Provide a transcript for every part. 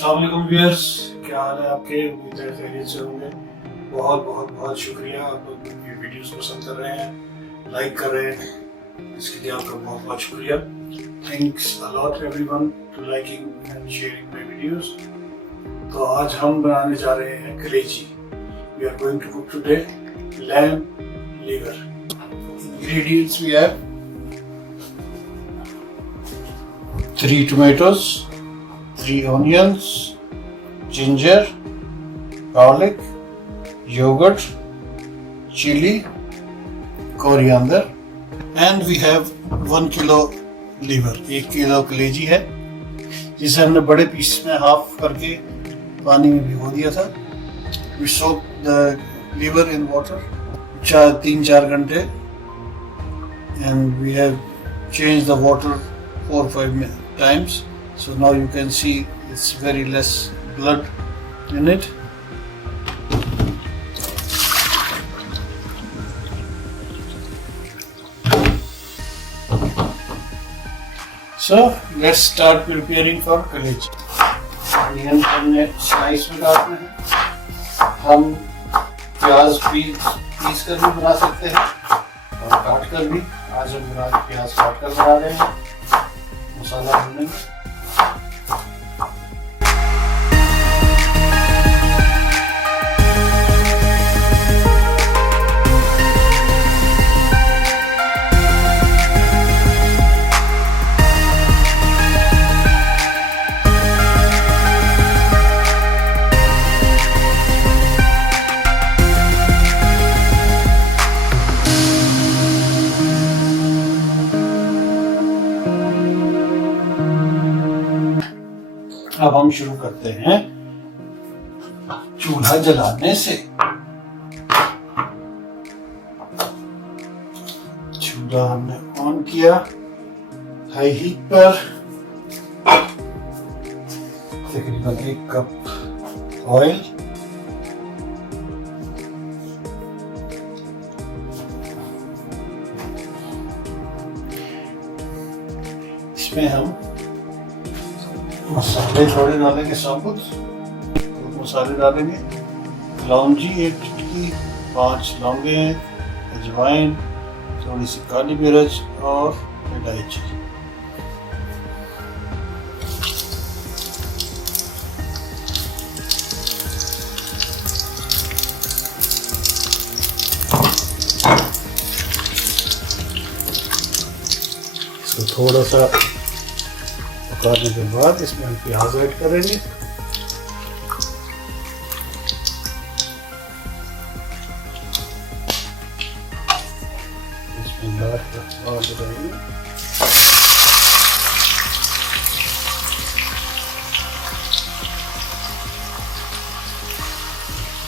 अस्सलाम वालेकुम व्यूअर्स, क्या हाल है आपके? उम्मीद है खैरियत से होंगे। बहुत बहुत बहुत शुक्रिया, आप लोग मेरी वीडियोस पसंद कर रहे हैं, लाइक कर रहे हैं, इसके लिए आपका बहुत बहुत शुक्रिया। Thanks a lot everyone to liking and sharing my videos. तो आज हम बनाने जा रहे हैं कलेजी। We are going to cook today lamb liver. Ingredients we have 3 tomatoes, 3 onions, ginger, garlic, yogurt, chili, coriander, and we have 1 kilo liver. 1 kilo कलेजी है जिसे हमने बड़े पीस में हाफ करके पानी में भिगो दिया था। We soak the liver in water 3-4 घंटे, and we have changed the water 4-5 times. So now you can see it's very less blood in it. So let's start preparing for कलेजी। Onion हमने slice में काटना है। हम प्याज piece कर भी बना सकते हैं और काट कर भी। आज हम प्याज काट कर बना रहे हैं। मसाला भूनेंगे। अब हम शुरू करते हैं चूल्हा जलाने से। चूल्हा हमने ऑन किया हाई हीट पर। तकरीबन 1 कप ऑयल, इसमें हम मसाले थोड़े डालेंगे, साबुत मसाले डालेंगे। लौंजी 1 चुटकी, 5 लौंगे, अजवाइन, थोड़ी सी काली मिर्च और इलायची। इसको थोड़ा सा पकाने के बाद इसमें हम प्याज ऐड करेंगे।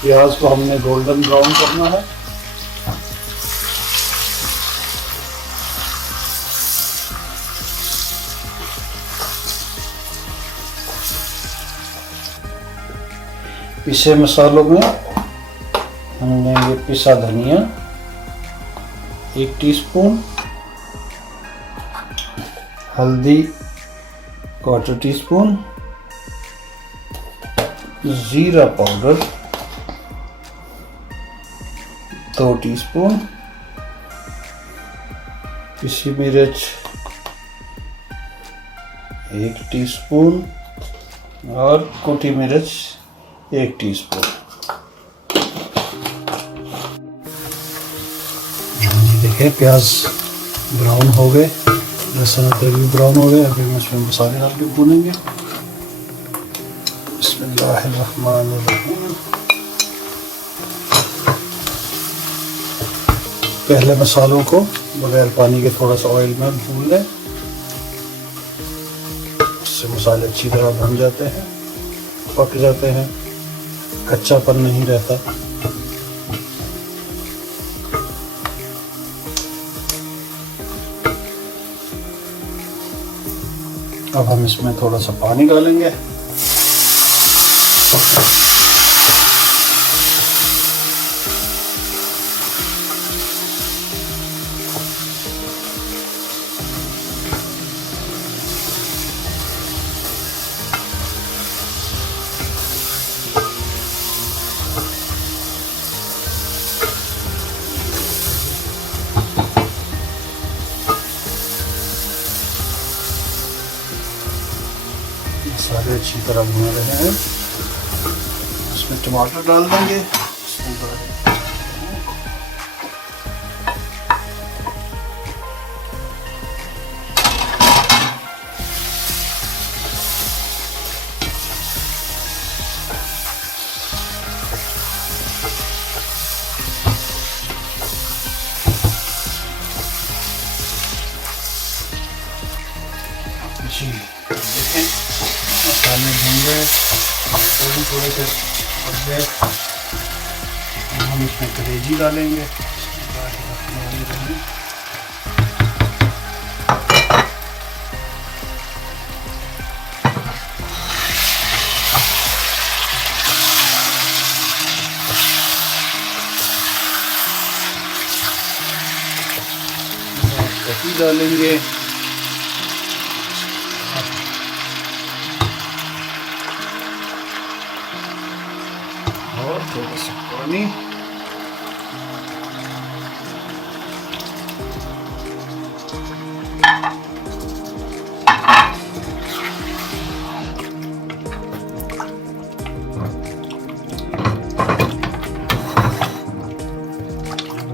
प्याज को हमने गोल्डन ब्राउन करना है। पिसे मसालों में हम लेंगे पिसा धनिया 1 टीस्पून, हल्दी 1/4 टीस्पून, जीरा पाउडर 2 टीस्पून, पिसी मिर्च 1 टीस्पून और कुटी मिर्च 1 टीस्पून। देखिए प्याज ब्राउन हो गए, लहसुन अदरक भी ब्राउन हो गए। अभी हम इसमें मसाले डाल के भूनेंगे। बिस्मिल्लाहिर्रहमानिर्रहीम। पहले मसालों को बगैर पानी के थोड़ा सा ऑयल में भून लें, उससे मसाले अच्छी तरह भुन जाते हैं, पक जाते हैं, कच्चापन नहीं रहता। अब हम इसमें थोड़ा सा पानी डालेंगे। मसाले अच्छी तरह भून रहे हैं। इसमें टमाटर डाल देंगे। जी देखें मसाले भून गए, थोड़े से पक गए। हम इसमें कलेजी डालेंगे। कटी डालेंगे और थोड़ा सा पानी।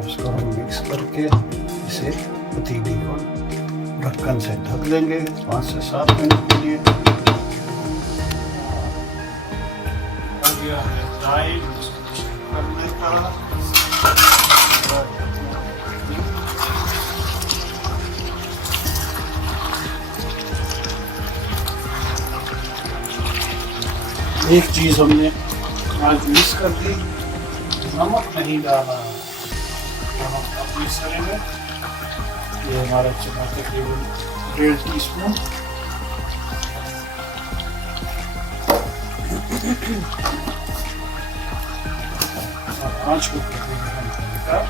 इसको हम मिक्स करके इसे पतीली को ढक्कन से ढक देंगे 5 से 7 मिनट के लिए। एक चीज हमने आज मिस कर दी, नमक नहीं डाला। नमक अब मिक्स करेंगे। ये हमारा चना तकरीबन 1.5 टीस्पून। आँच को हल्का है।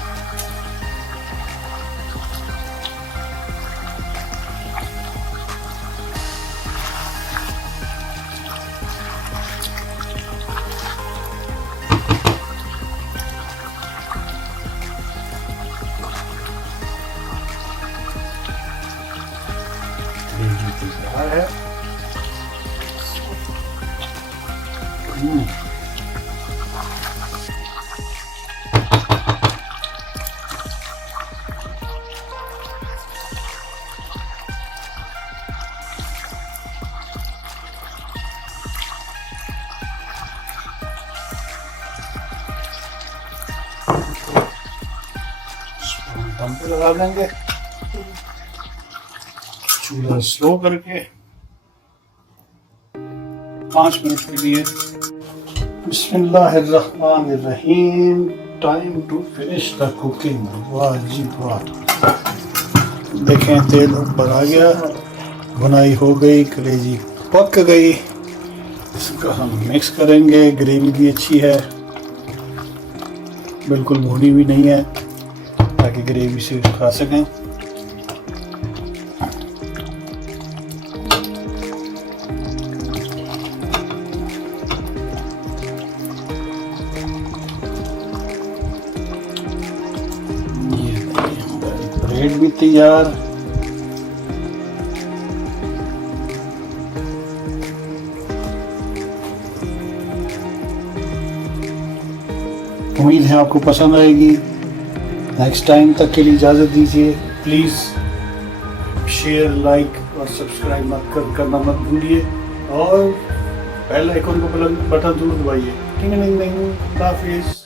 दम पे लगा देंगे, चूल्हा स्लो करके 5 मिनट के लिए। बिस्मिल्लाहिर्रहमानिर्रहीम। Time to finish the cooking. वाह जी वाह, देखें तेल ऊपर आ गया, भुनाई हो गई, कलेजी पक गई। इसको हम मिक्स करेंगे। ग्रेवी भी अच्छी है, बिल्कुल भुनी भी नहीं है, ताकि ग्रेवी से खा सकें। ब्रेड भी तैयार। उम्मीद है आपको पसंद आएगी। नेक्स्ट टाइम तक के लिए इजाज़त दीजिए। प्लीज़ शेयर, लाइक और सब्सक्राइब करना मत भूलिए, और बेल आइकन को बटन जरूर दबाइए। ठीक है, नहीं, हाफिज़।